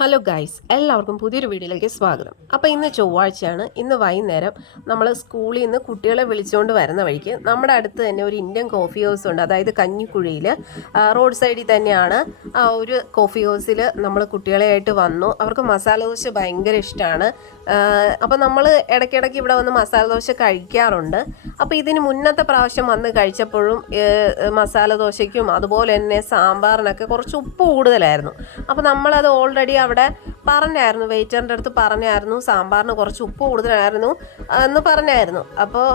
Hello guys എല്ലാവർക്കും പുതിയൊരു വീഡിയോയിലേക്ക് സ്വാഗതം. അപ്പോൾ ഇന്ന് ചൊവ്വാഴ്ചയാണ്. ഇന്ന് വൈകുന്നേരം നമ്മൾ സ്കൂളിൽ നിന്ന് കുട്ടികളെ വിളിച്ചുകൊണ്ട് വരുന്ന വഴിക്ക് നമ്മുടെ അടുത്ത് തന്നെ ഒരു ഇന്ത്യൻ കോഫി ഹൗസ് ഉണ്ട്. അതായത് കഞ്ഞിക്കുഴിയിൽ റോഡ് സൈഡിൽ തന്നെയാണ് ആ ഒരു കോഫി ഹൗസിൽ നമ്മൾ കുട്ടികളെയായിട്ട് വന്നു. അവർക്ക് മസാല ദോശ ഭയങ്കര ഇഷ്ടമാണ് അപ്പോൾ നമ്മൾ ഇടയ്ക്കിടയ്ക്ക് ഇവിടെ വന്ന് മസാല ദോശ കഴിക്കാറുണ്ട്. അപ്പോൾ ഇതിന് മുന്നത്തെ പ്രാവശ്യം വന്ന് കഴിച്ചപ്പോഴും മസാല ദോശയ്ക്കും അതുപോലെ തന്നെ സാമ്പാറിനൊക്കെ കുറച്ച് ഉപ്പ് കൂടുതലായിരുന്നു. അപ്പോൾ നമ്മളത് ഓൾറെഡി അവിടെ പറഞ്ഞായിരുന്നു വെയിറ്ററിന്റെ അടുത്ത് പറഞ്ഞായിരുന്നു സാമ്പാറിന് കുറച്ച് ഉപ്പ് കൂടുതലായിരുന്നു എന്ന് പറഞ്ഞായിരുന്നു. അപ്പോൾ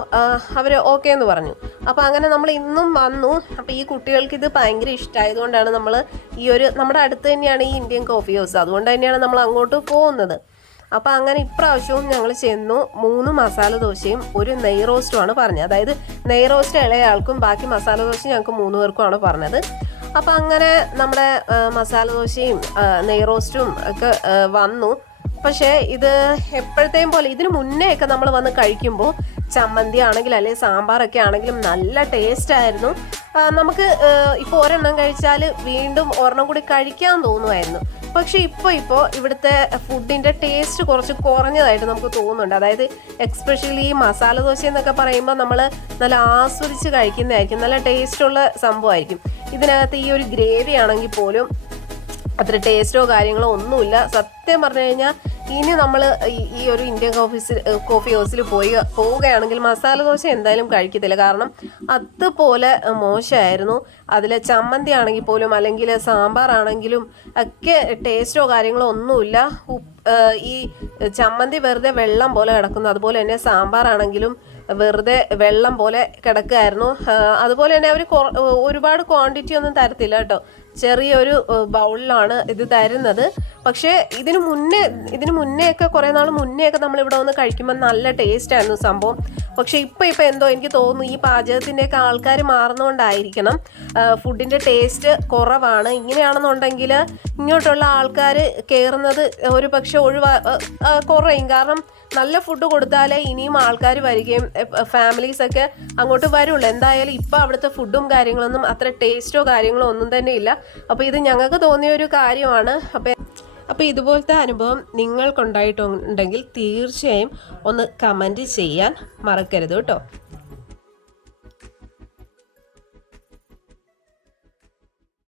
അവർ ഓക്കെ എന്ന് പറഞ്ഞു. അപ്പോൾ അങ്ങനെ നമ്മൾ ഇന്നും വന്നു. അപ്പോൾ ഈ കുട്ടികൾക്ക് ഇത് ഭയങ്കര ഇഷ്ടമായതുകൊണ്ടാണ് നമ്മൾ ഈ ഒരു നമ്മുടെ അടുത്ത് തന്നെയാണ് ഈ ഇന്ത്യൻ കോഫി ഹൗസ്. അതുകൊണ്ട് തന്നെയാണ് നമ്മൾ അങ്ങോട്ട് പോകുന്നത്. അപ്പോൾ അങ്ങനെ ഇപ്രാവശ്യവും ഞങ്ങൾ ചെന്നു. മൂന്ന് മസാല ദോശയും ഒരു നെയ് റോസ്റ്റുമാണ് പറഞ്ഞത്. അതായത് നെയ് റോസ്റ്റ് ഇളയ ആൾക്കും ബാക്കി മസാല ദോശ ഞങ്ങൾക്ക് മൂന്ന് പേർക്കുമാണ് പറഞ്ഞത്. അപ്പോൾ അങ്ങനെ നമ്മുടെ മസാല ദോശയും നെയ്റോസ്റ്റും നെയ് റോസ്റ്റും ഒക്കെ വന്നു. പക്ഷേ ഇത് എപ്പോഴത്തെയും പോലെ ഇതിന് മുന്നേ ഒക്കെ നമ്മൾ വന്ന് കഴിക്കുമ്പോൾ ചമ്മന്തി ആണെങ്കിലും അല്ലെങ്കിൽ സാമ്പാറൊക്കെ ആണെങ്കിലും നല്ല ടേസ്റ്റ് ആയിരുന്നു. നമുക്ക് ഇപ്പോൾ ഒരെണ്ണം കഴിച്ചാൽ വീണ്ടും ഒരെണ്ണം കൂടി കഴിക്കാൻ തോന്നുമായിരുന്നു പക്ഷെ ഇപ്പോൾ ഇപ്പോൾ ഇവിടുത്തെ ഫുഡിന്റെ ടേസ്റ്റ് കുറച്ച് കുറഞ്ഞതായിട്ട് നമുക്ക് തോന്നുന്നുണ്ട്. അതായത് എക്സ്പെഷ്യലി ഈ മസാല ദോശ എന്നൊക്കെ പറയുമ്പോൾ നമ്മൾ നല്ല ആസ്വദിച്ച് കഴിക്കുന്നതായിരിക്കും. നല്ല ടേസ്റ്റുള്ള സംഭവമായിരിക്കും. ഇതിനകത്ത് ഈ ഒരു ഗ്രേവി ആണെങ്കിൽ പോലും അത്ര ടേസ്റ്റോ കാര്യങ്ങളോ ഒന്നുമില്ല. സത്യം പറഞ്ഞു കഴിഞ്ഞാൽ ഇനി നമ്മൾ ഈ ഒരു ഇന്ത്യൻ കോഫീസിൽ കോഫി ഹൗസിൽ പോയി പോവുകയാണെങ്കിൽ മസാല ദോശ എന്തായാലും കഴിക്കത്തില്ല. കാരണം അതുപോലെ മോശമായിരുന്നു. അതിൽ ചമ്മന്തി ആണെങ്കിൽ പോലും അല്ലെങ്കിൽ സാമ്പാർ ആണെങ്കിലും ഒക്കെ ടേസ്റ്റോ കാര്യങ്ങളോ ഒന്നുമില്ല. ഉപ്പ് ഈ ചമ്മന്തി വെറുതെ വെള്ളം പോലെ കിടക്കുന്നു. അതുപോലെ തന്നെ സാമ്പാറാണെങ്കിലും വെറുതെ വെള്ളം പോലെ കിടക്കുകയായിരുന്നു. അതുപോലെ തന്നെ അവർ ഒരുപാട് ക്വാണ്ടിറ്റി ഒന്നും തരത്തില്ല കേട്ടോ. ചെറിയൊരു ബൗളിലാണ് ഇത് തരുന്നത്. പക്ഷേ ഇതിന് മുന്നേ ഇതിന് മുന്നേ ഒക്കെ കുറേ നാൾ മുന്നേ ഒക്കെ നമ്മൾ ഇവിടെ വന്ന് കഴിക്കുമ്പോൾ നല്ല ടേസ്റ്റ് ആയിരുന്നു സംഭവം. പക്ഷേ ഇപ്പോൾ ഇപ്പോൾ എന്തോ എനിക്ക് തോന്നുന്നു ഈ പാചകത്തിന്റെയൊക്കെ ആൾക്കാർ മാറുന്നതുകൊണ്ടായിരിക്കണം ഫുഡിന്റെ ടേസ്റ്റ് കുറവാണ്. ഇങ്ങനെയാണെന്നുണ്ടെങ്കിൽ ഇങ്ങോട്ടുള്ള ആൾക്കാർ കയറുന്നത് ഒരു ഒഴിവാ ആ, ആ, കുറയും. കാരണം നല്ല ഫുഡ് കൊടുത്താലേ ഇനിയും ആൾക്കാർ വരികയും ഫാമിലീസ് ഒക്കെ അങ്ങോട്ട് വരുള്ളൂ. എന്തായാലും ഇപ്പം അവിടുത്തെ ഫുഡും കാര്യങ്ങളൊന്നും അത്ര ടേസ്റ്റോ കാര്യങ്ങളോ ഒന്നും തന്നെ ഇല്ല. അപ്പോൾ ഇത് ഞങ്ങൾക്ക് തോന്നിയ ഒരു കാര്യമാണ്. അപ്പോൾ അപ്പോൾ ഇതുപോലത്തെ അനുഭവം നിങ്ങൾക്കുണ്ടായിട്ടുണ്ടെങ്കിൽ തീർച്ചയായും ഒന്ന് കമന്റ് ചെയ്യാൻ മറക്കരുത് കേട്ടോ.